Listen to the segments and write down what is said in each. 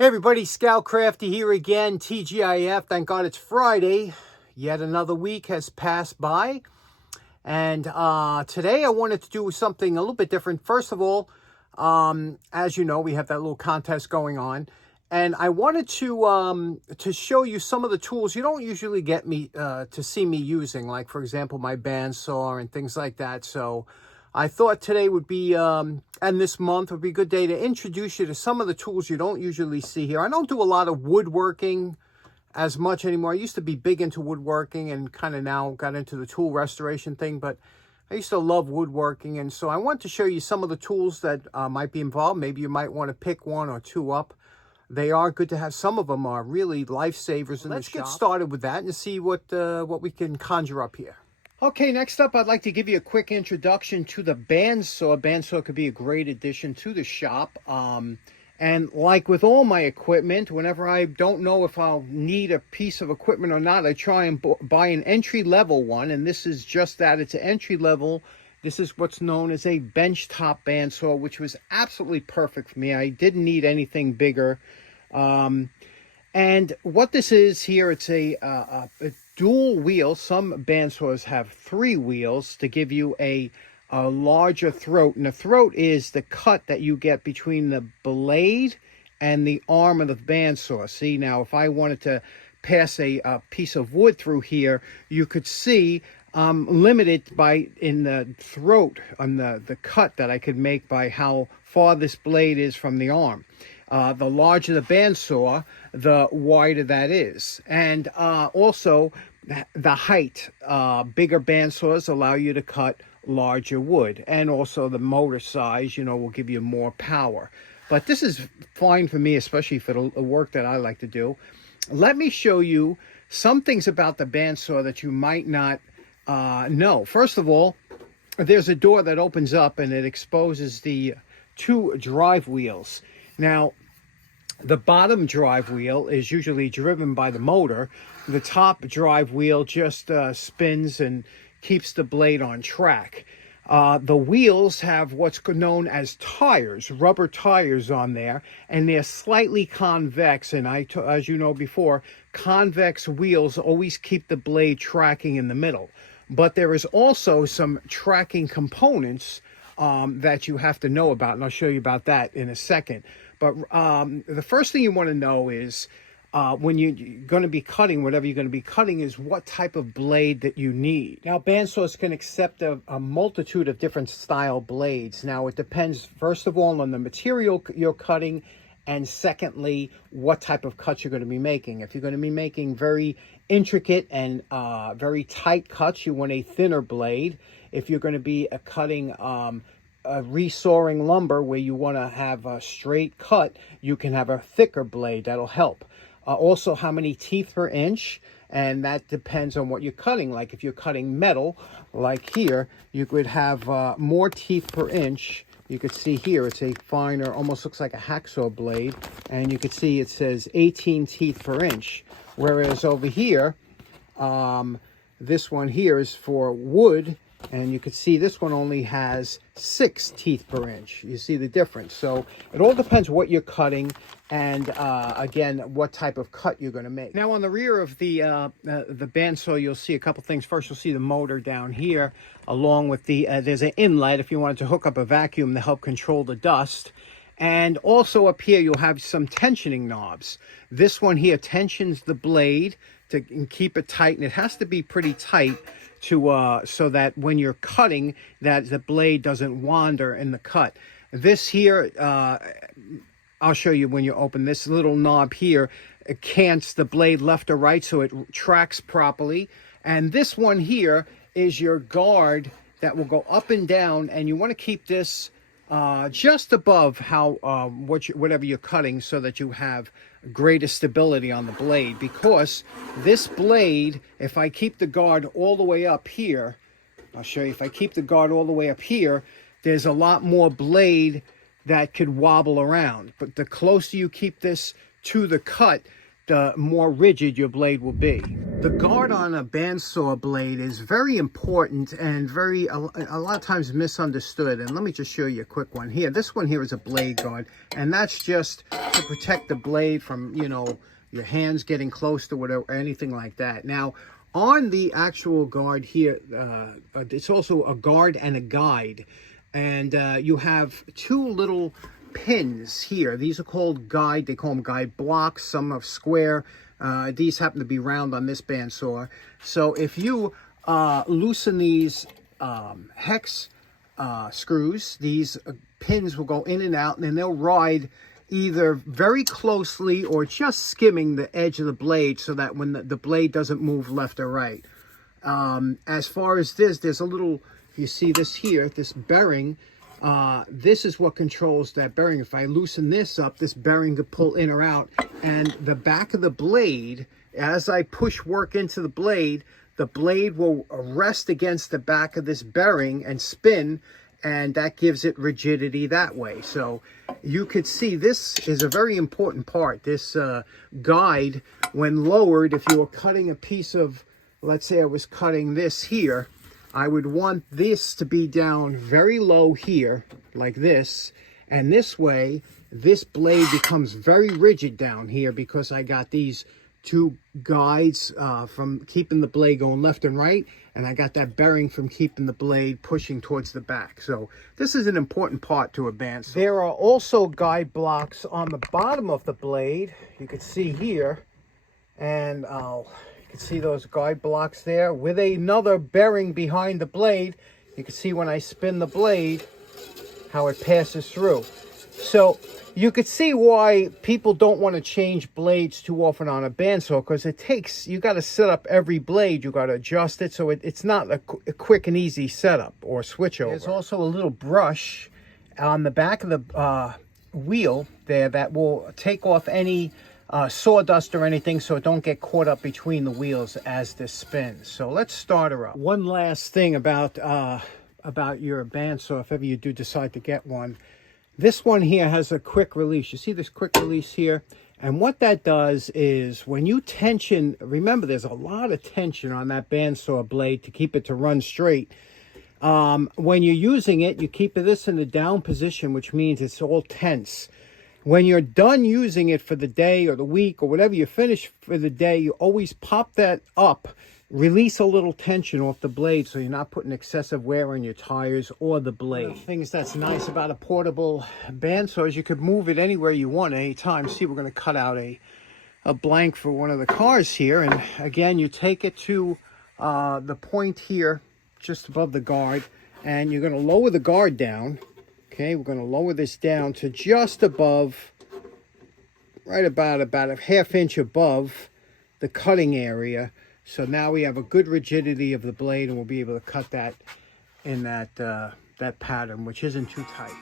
Hey everybody, Scout Crafty here again, TGIF. Thank God it's Friday. Yet another week has passed by. And today I wanted to do something a little bit different. First of all, as you know, we have that little contest going on. And I wanted to show you some of the tools you don't usually get me to see me using. Like, for example, my bandsaw and things like that. So I thought today would be, and this month would be a good day to introduce you to some of the tools you don't usually see here. I don't do a lot of woodworking as much anymore. I used to be big into woodworking and kind of now got into the tool restoration thing, but I used to love woodworking. And so I want to show you some of the tools that might be involved. Maybe you might want to pick one or two up. They are good to have. Some of them are really lifesavers in the shop. Let's get started with that and see what we can conjure up here. Okay, next up, I'd like to give you a quick introduction to the bandsaw. Bandsaw could be a great addition to the shop. And like with all my equipment, whenever I don't know if I'll need a piece of equipment or not, I try and buy an entry-level one. And this is just that. It's an entry-level. This is what's known as a benchtop bandsaw, which was absolutely perfect for me. I didn't need anything bigger. And what this is here, it's a dual wheel. Some bandsaws have 3 wheels to give you a larger throat. And the throat is the cut that you get between the blade and the arm of the bandsaw. See, now if I wanted to pass a piece of wood through here, you could see I'm limited in the throat on the cut that I could make by how far this blade is from the arm. The larger the bandsaw, the wider that is. And also the height. Bigger bandsaws allow you to cut larger wood. And also the motor size, will give you more power. But this is fine for me, especially for the work that I like to do. Let me show you some things about the bandsaw that you might not know. First of all, there's a door that opens up and it exposes the 2 drive wheels. Now, the bottom drive wheel is usually driven by the motor. The top drive wheel just spins and keeps the blade on track. The wheels have what's known as tires, rubber tires on there, and they're slightly convex. And as you know before, convex wheels always keep the blade tracking in the middle. But there is also some tracking components that you have to know about, and I'll show you about that in a second. But the first thing you want to know is when you're going to be cutting, whatever you're going to be cutting, is what type of blade that you need. Now, bandsaws can accept a multitude of different style blades. Now, it depends, first of all, on the material you're cutting, and secondly, what type of cuts you're going to be making. If you're going to be making very intricate and very tight cuts, you want a thinner blade. If you're going to be cutting resawing lumber where you want to have a straight cut, you can have a thicker blade. That'll help. Also, how many teeth per inch, and that depends on what you're cutting. Like if you're cutting metal, like here, you could have more teeth per inch. You could see here it's a finer, almost looks like a hacksaw blade, and you could see it says 18 teeth per inch. Whereas over here, this one here is for wood, and you can see this one only has 6 teeth per inch. You see the difference. So it all depends what you're cutting and, again, what type of cut you're going to make. Now, on the rear of the bandsaw, you'll see a couple things. First, you'll see the motor down here, along with there's an inlet if you wanted to hook up a vacuum to help control the dust. And also up here, you'll have some tensioning knobs. This one here tensions the blade to keep it tight, and it has to be pretty tight so that when you're cutting, that the blade doesn't wander in the cut. This here, I'll show you when you open this little knob here. It cants the blade left or right so it tracks properly. And this one here is your guard that will go up and down, and you want to keep this just above whatever you're cutting so that you have greater stability on the blade. Because this blade, if I keep the guard all the way up here, I'll show you, if I keep the guard all the way up here, there's a lot more blade that could wobble around. But the closer you keep this to the cut, the more rigid your blade will be. The guard on a bandsaw blade is very important and a lot of times misunderstood. And let me just show you a quick one here. This one here is a blade guard, and that's just to protect the blade from, you know, your hands getting close to whatever, or anything like that. Now, on the actual guard here, it's also a guard and a guide. And you have two little pins here. These are called guide. They call them guide blocks. Some are square. These happen to be round on this bandsaw. So if you loosen these hex screws, these pins will go in and out, and then they'll ride either very closely or just skimming the edge of the blade so that when the blade doesn't move left or right. As far as this, there's a little, you see this here, this bearing, this is what controls that bearing. If I loosen this up, this bearing could pull in or out, and the back of the blade, as I push work into the blade will rest against the back of this bearing and spin, and that gives it rigidity that way. So you could see this is a very important part. This guide, when lowered, if you were cutting a piece of, let's say I was cutting this here, I would want this to be down very low here, like this. And this way, this blade becomes very rigid down here because I got these two guides from keeping the blade going left and right, and I got that bearing from keeping the blade pushing towards the back. So this is an important part to a bandsaw. There are also guide blocks on the bottom of the blade. You can see here, and you can see those guide blocks there with another bearing behind the blade. You can see when I spin the blade how it passes through. So you could see why people don't want to change blades too often on a bandsaw, because it takes, you got to set up every blade, you got to adjust it, so it's not a quick and easy setup or switch over. There's also a little brush on the back of the wheel there that will take off any sawdust or anything, so it don't get caught up between the wheels as this spins. So let's start her up. One last thing about your bandsaw, if ever you do decide to get one. This one here has a quick release. You see this quick release here? And what that does is when you tension, remember there's a lot of tension on that bandsaw blade to keep it to run straight. When you're using it, you keep this in the down position, which means it's all tense. When you're done using it for the day or the week or whatever you finish for the day, you always pop that up, release a little tension off the blade so you're not putting excessive wear on your tires or the blade. One of the things that's nice about a portable bandsaw is you could move it anywhere you want at any time. See, we're going to cut out a blank for one of the cars here. And again, you take it to the point here just above the guard, and you're going to lower the guard down. Okay, we're going to lower this down to just above, right about a half inch above the cutting area. So now we have a good rigidity of the blade, and we'll be able to cut that in that pattern, which isn't too tight.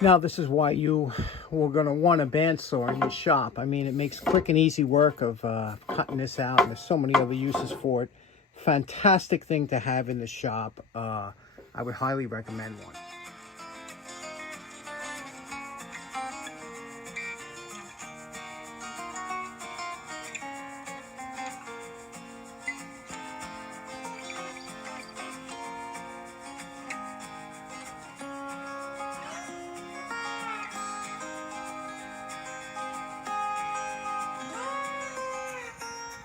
Now, this is why you were going to want a bandsaw in your shop. I mean, it makes quick and easy work of cutting this out, and there's so many other uses for it. Fantastic thing to have in the shop. I would highly recommend one.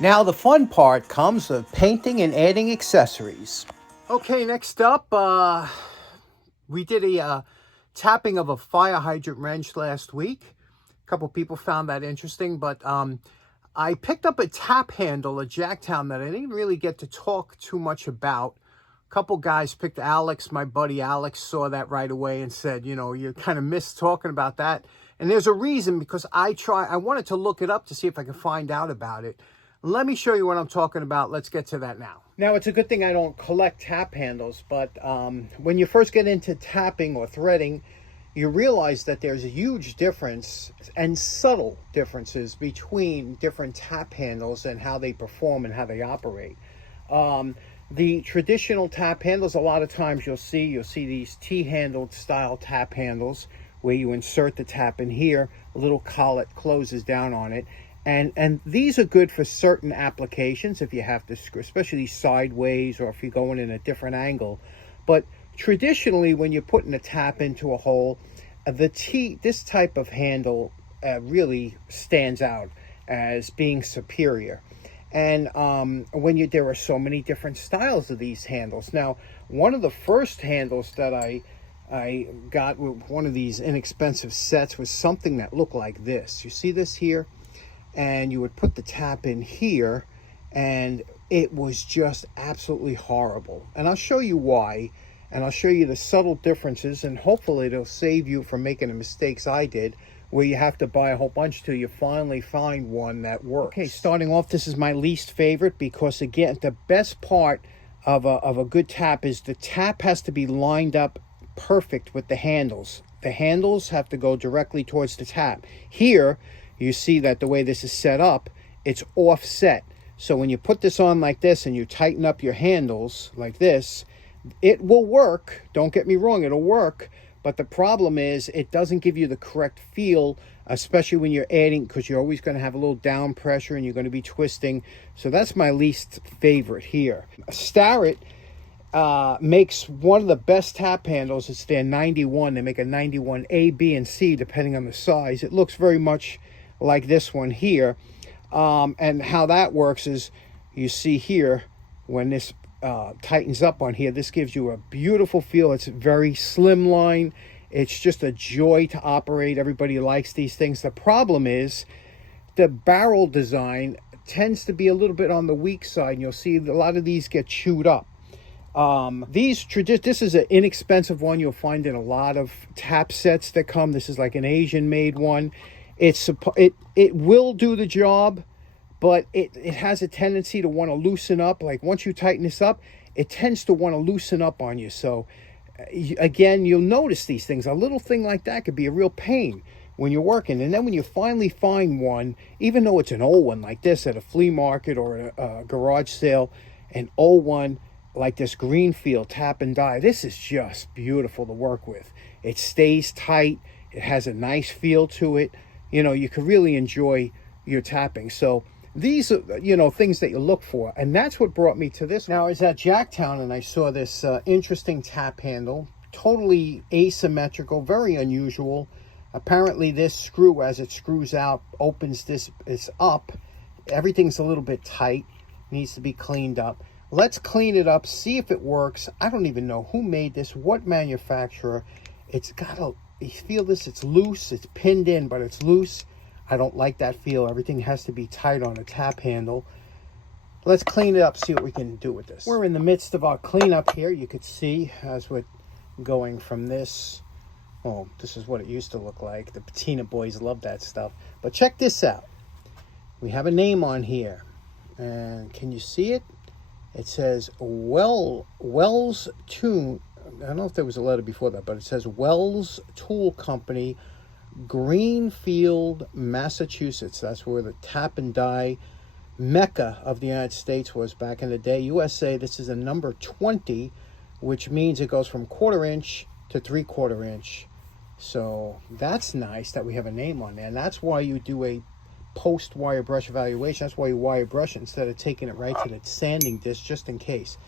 Now the fun part comes of painting and adding accessories. Okay, next up, we did a tapping of a fire hydrant wrench last week. A couple people found that interesting, but I picked up a tap handle, a Jacktown, that I didn't really get to talk too much about. A couple guys picked Alex, my buddy Alex, saw that right away and said, you know, you kind of missed talking about that. And there's a reason, because I wanted to look it up to see if I could find out about it. Let me show you what I'm talking about. Let's get to that now. Now, it's a good thing I don't collect tap handles, but when you first get into tapping or threading, you realize that there's a huge difference and subtle differences between different tap handles and how they perform and how they operate. The traditional tap handles, a lot of times you'll see these T-handled style tap handles where you insert the tap in here, a little collet closes down on it. And these are good for certain applications if you have to screw, especially sideways or if you're going in a different angle. But traditionally, when you're putting a tap into a hole, this type of handle really stands out as being superior. And there are so many different styles of these handles. Now, one of the first handles that I got with one of these inexpensive sets was something that looked like this. You see this here? And you would put the tap in here, and it was just absolutely horrible. And I'll show you why, and I'll show you the subtle differences, and hopefully it'll save you from making the mistakes I did, where you have to buy a whole bunch till you finally find one that works. Okay, starting off, this is my least favorite because, again, the best part of a good tap is the tap has to be lined up perfect with the handles. The handles have to go directly towards the tap. Here, you see that the way this is set up, it's offset. So when you put this on like this and you tighten up your handles like this, it will work. Don't get me wrong, it'll work. But the problem is it doesn't give you the correct feel, especially when you're adding, because you're always going to have a little down pressure and you're going to be twisting. So that's my least favorite here. Starrett makes one of the best tap handles. It's their 91. They make a 91 A, B, and C depending on the size. It looks very much like this one here. And how that works is, you see here, when this tightens up on here, this gives you a beautiful feel. It's very slimline. It's just a joy to operate. Everybody likes these things. The problem is the barrel design tends to be a little bit on the weak side, and you'll see a lot of these get chewed up. This is an inexpensive one you'll find in a lot of tap sets that come. This is like an Asian made one. It will do the job, but it has a tendency to want to loosen up. Like once you tighten this up, it tends to want to loosen up on you. So again, you'll notice these things. A little thing like that could be a real pain when you're working. And then when you finally find one, even though it's an old one like this at a flea market or a garage sale, an old one like this Greenfield tap and die, this is just beautiful to work with. It stays tight. It has a nice feel to it. You know, you can really enjoy your tapping. So these are, things that you look for. And that's what brought me to this. Now, I was at Jacktown and I saw this interesting tap handle, totally asymmetrical, very unusual. Apparently this screw, as it screws out, opens this up. Everything's a little bit tight, needs to be cleaned up. Let's clean it up, see if it works. I don't even know who made this, what manufacturer. It's got you feel this, it's loose, it's pinned in, but it's loose. I don't like that feel. Everything has to be tight on a tap handle. Let's clean it up, see what we can do with this. We're in the midst of our cleanup here. You could see as we're going from this. Oh, this is what it used to look like. The patina boys love that stuff. But check this out. We have a name on here. And can you see it? It says Wells Tool. I don't know if there was a letter before that, but it says Wells Tool Company, Greenfield, Massachusetts. That's where the tap and die mecca of the United States was back in the day. USA, this is a number 20, which means it goes from 1/4 inch to 3/4 inch. So that's nice that we have a name on there. And that's why you do a post wire brush evaluation. That's why you wire brush instead of taking it right to the sanding disc, just in case.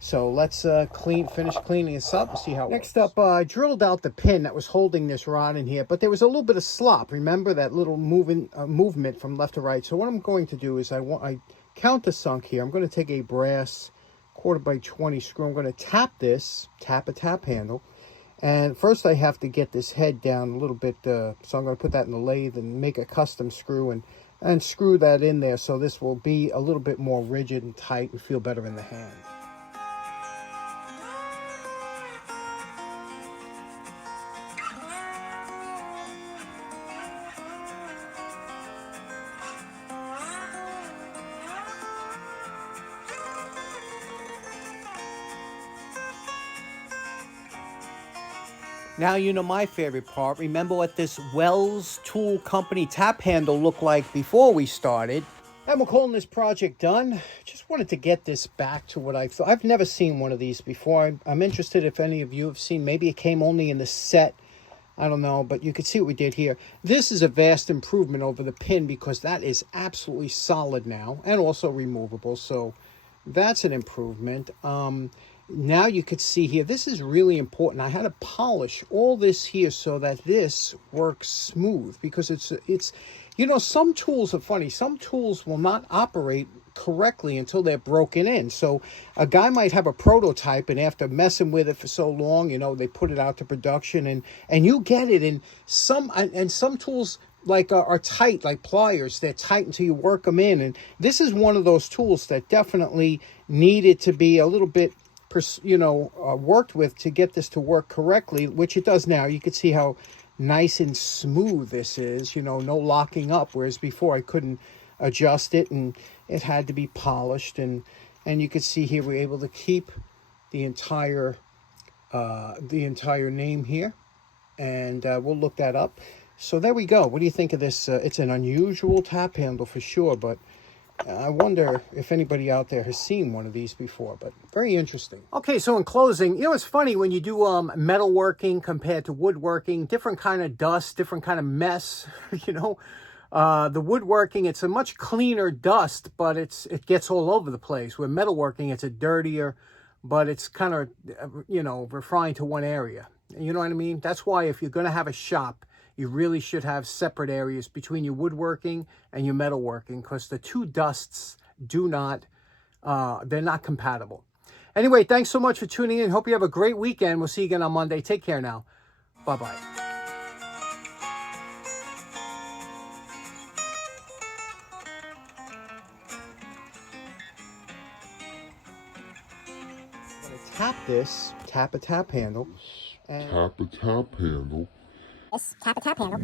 So let's finish cleaning this up and see how it works. Next up, I drilled out the pin that was holding this rod in here, but there was a little bit of slop. Remember that little movement from left to right? So what I'm going to do is I countersunk here. I'm going to take a brass 1/4x20 screw. I'm going to tap a tap handle. And first I have to get this head down a little bit. So I'm going to put that in the lathe and make a custom screw and screw that in there. So this will be a little bit more rigid and tight and feel better in the hand. Now you know my favorite part. Remember what this Wells Tool Company tap handle looked like before we started? And we're calling this project done. Just wanted to get this back to what I thought. I've never seen one of these before. I'm interested if any of you have seen. Maybe it came only in the set. I don't know, but you can see what we did here. This is a vast improvement over the pin because that is absolutely solid now and also removable. So that's an improvement. Now you could see here, this is really important. I had to polish all this here so that this works smooth because it's you know, some tools are funny. Some tools will not operate correctly until they're broken in. So a guy might have a prototype, and after messing with it for so long, you know, they put it out to production, and you get it. And some tools like are tight, like pliers. They're tight until you work them in. And this is one of those tools that definitely needed to be a little bit worked with to get this to work correctly, which it does now. You can see how nice and smooth this is, you know, no locking up, whereas before I couldn't adjust it and it had to be polished. And you can see here we're able to keep the entire name here, and we'll look that up. So there we go. What do you think of this? It's an unusual tap handle for sure, but I wonder if anybody out there has seen one of these before, but very interesting. Okay, so in closing, you know, it's funny when you do metalworking compared to woodworking, different kind of dust, different kind of mess, you know. The woodworking, it's a much cleaner dust, but it gets all over the place. With metalworking, it's a dirtier, but it's kind of, you know, refined to one area. You know what I mean? That's why if you're going to have a shop, you really should have separate areas between your woodworking and your metalworking, because the two dusts do not, they're not compatible. Anyway, thanks so much for tuning in. Hope you have a great weekend. We'll see you again on Monday. Take care now. Bye-bye. Tap this, tap a tap handle, and Tap a tap handle. Yes, tap a tap handle.